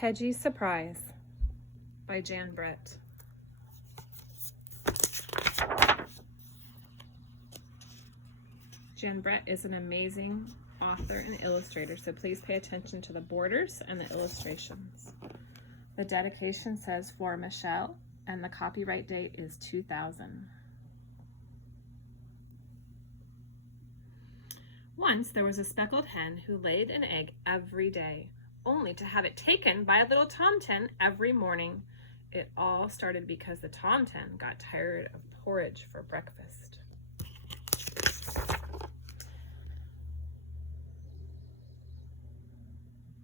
Hedgie's Surprise by Jan Brett. Jan Brett is an amazing author and illustrator, so please pay attention to the borders and the illustrations. The dedication says for Michelle, and the copyright date is 2000. Once there was a speckled hen who laid an egg every day, only to have it taken by a little tomten every morning. It all started because the tomten got tired of porridge for breakfast.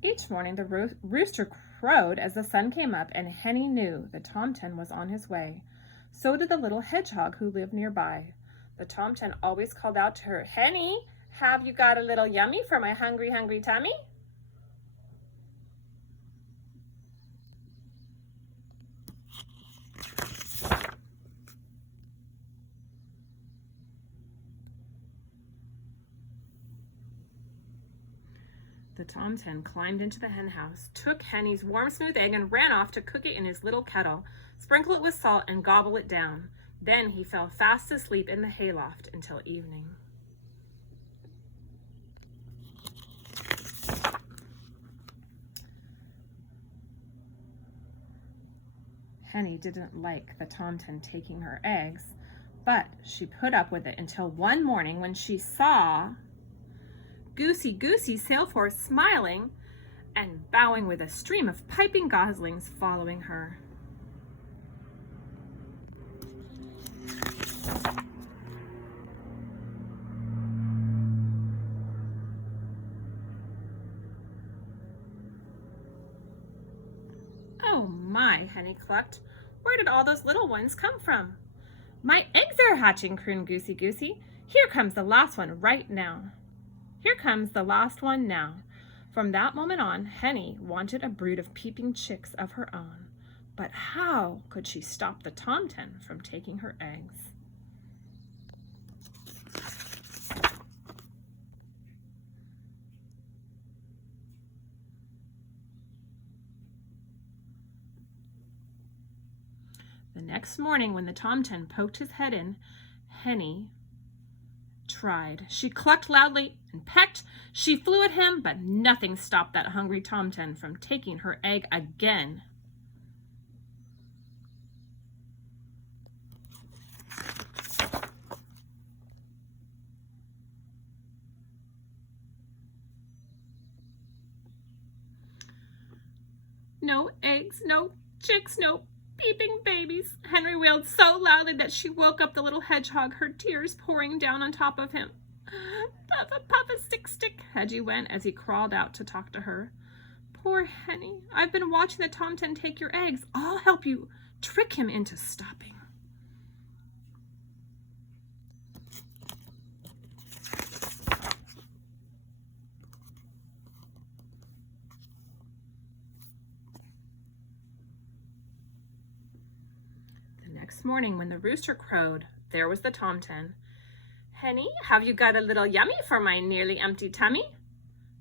Each morning the rooster crowed as the sun came up, and Henny knew the tomten was on his way. So did the little hedgehog who lived nearby. The tomten always called out to her, "Henny, have you got a little yummy for my hungry, hungry tummy?" The tomten climbed into the hen house, took Henny's warm, smooth egg, and ran off to cook it in his little kettle, sprinkle it with salt, and gobble it down. Then he fell fast asleep in the hayloft until evening. Henny didn't like the tomten taking her eggs, but she put up with it until one morning when she saw Goosey sail forth smiling and bowing with a stream of piping goslings following her. "Oh my," Henny clucked. "Where did all those little ones come from?" "My eggs are hatching," crooned Goosey. "Here comes the last one right now." Here comes the last one now. From that moment on, Henny wanted a brood of peeping chicks of her own. But how could she stop the tomten from taking her eggs? The next morning, when the tomten poked his head in, Henny tried. She clucked loudly and pecked. She flew at him, but nothing stopped that hungry tomten from taking her egg again. "No eggs, no chicks, no peeping babies," Henry wailed so loudly that she woke up the little hedgehog, her tears pouring down on top of him. "Puffa, puffa, stick, stick," Hedgie went as he crawled out to talk to her. "Poor Henny, I've been watching the tomten take your eggs. I'll help you trick him into stopping." Next morning, when the rooster crowed, there was the tomten. "Henny, have you got a little yummy for my nearly empty tummy?"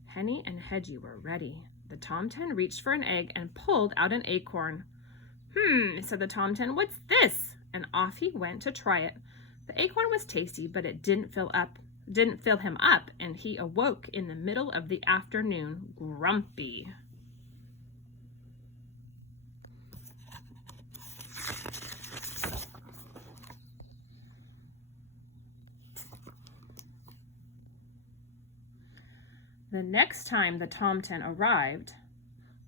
Henny and Hedgie were ready. The tomten reached for an egg and pulled out an acorn. Said the tomten, "What's this?" And off he went to try it. The acorn was tasty, but it didn't fill him up, and he awoke in the middle of the afternoon, grumpy. The next time the tomten arrived,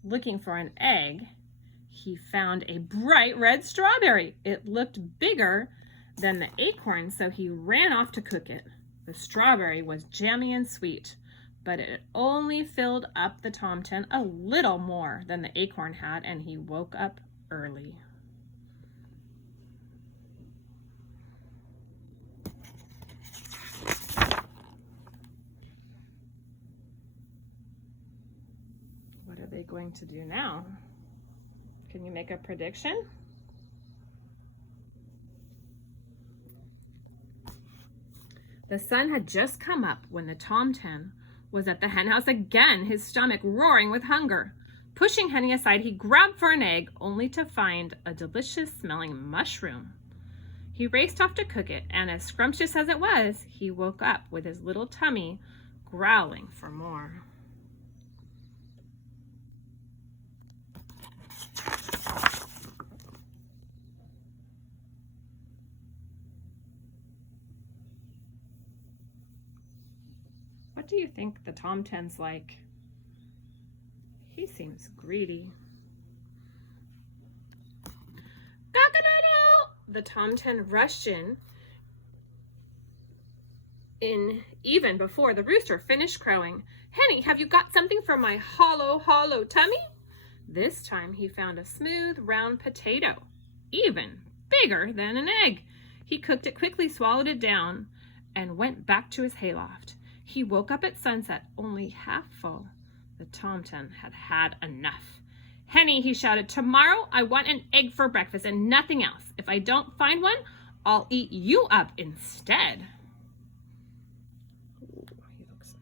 looking for an egg, he found a bright red strawberry. It looked bigger than the acorn, so he ran off to cook it. The strawberry was jammy and sweet, but it only filled up the tomten a little more than the acorn had, and he woke up early. What are they going to do now? Can you make a prediction? The sun had just come up when the tomten was at the henhouse again, his stomach roaring with hunger. Pushing Henny aside, he grabbed for an egg, only to find a delicious-smelling mushroom. He raced off to cook it, and as scrumptious as it was, he woke up with his little tummy growling for more. What do you think the Tom-Ten's like? He seems greedy. Cock-a-doodle! The Tom-Ten rushed in even before the rooster finished crowing. Henny, have you got something for my hollow tummy? This time he found a smooth, round potato, even bigger than an egg. He cooked it quickly, swallowed it down, and went back to his hayloft. He woke up at sunset, only half full. The Tom-Ten had had enough. Henny, he shouted, tomorrow I want an egg for breakfast and nothing else. If I don't find one, I'll eat you up instead. Ooh, he looks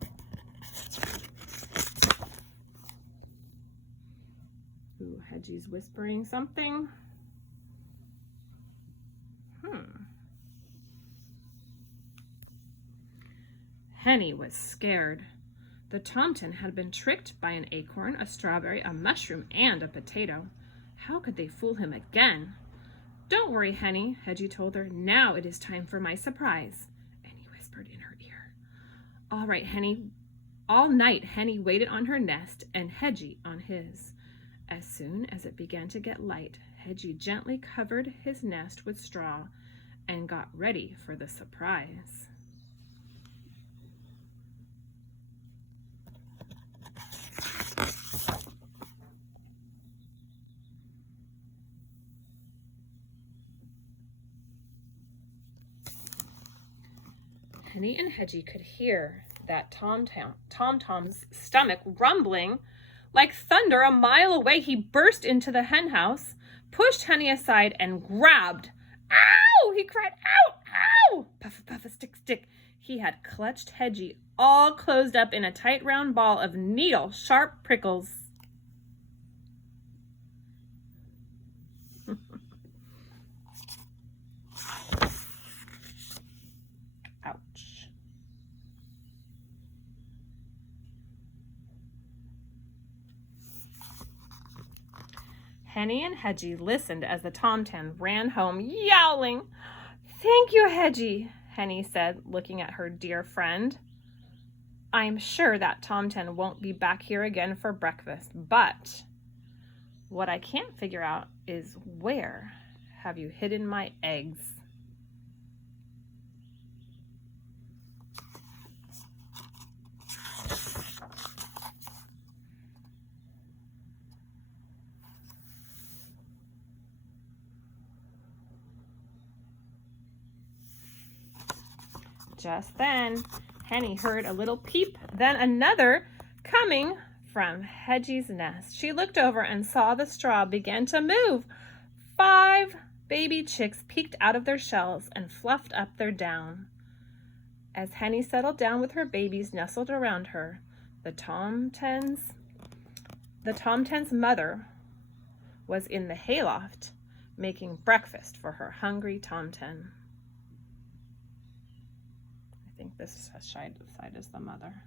mad. Ooh, Hedgie's whispering something. Henny was scared. The Tom-Ten had been tricked by an acorn, a strawberry, a mushroom, and a potato. How could they fool him again? Don't worry, Henny, Hedgie told her. Now it is time for my surprise. And he whispered in her ear. All right, Henny. All night, Henny waited on her nest and Hedgie on his. As soon as it began to get light, Hedgie gently covered his nest with straw and got ready for the surprise. Henny and Hedgie could hear that Tom-Tom's stomach rumbling like thunder a mile away. He burst into the hen house, pushed Henny aside, and grabbed. Ow! He cried, ow, ow! Puff, puff, stick, stick. He had clutched Hedgie, all closed up in a tight round ball of needle-sharp prickles. Ouch. Henny and Hedgie listened as the Tom-Ten ran home, yowling. Thank you, Hedgie, Henny said, looking at her dear friend. I'm sure that Tom-Ten won't be back here again for breakfast, but what I can't figure out is where have you hidden my eggs? Just then, Henny heard a little peep, then another, coming from Hedgie's nest. She looked over and saw the straw begin to move. 5 baby chicks peeked out of their shells and fluffed up their down. As Henny settled down with her babies nestled around her, the Tom-Ten's mother was in the hayloft making breakfast for her hungry Tom-Ten. I think this side is the mother.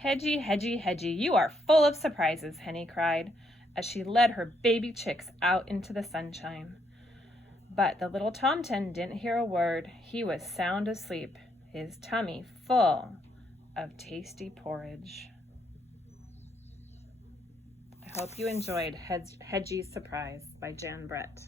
Hedgie, Hedgie, Hedgie, you are full of surprises, Henny cried, as she led her baby chicks out into the sunshine. But the little Tom-Ten didn't hear a word. He was sound asleep, his tummy full of tasty porridge. I hope you enjoyed Hedgie's Surprise by Jan Brett.